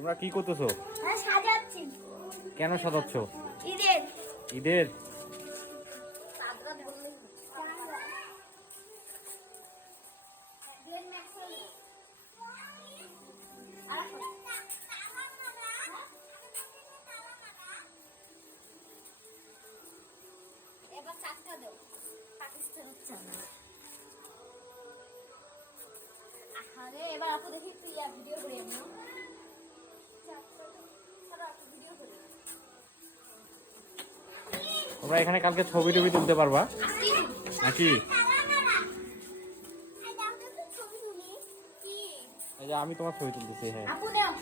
তোমরা কি করতেছো? সাজাচ্ছি। কেন সাজাচ্ছ? ঈদের। ঈদের? এবার চারটা দাও। পাকিস্তান হচ্ছে না। আরে এবার আপু দেখি তুই ভিডিও করি আমি। তোমরা এখানে কালকে ছবি টবি তুলতে পারবা নাকি? এই যে আমি তোমার ছবি তুলতেছি। হ্যাঁ, আপু দাও।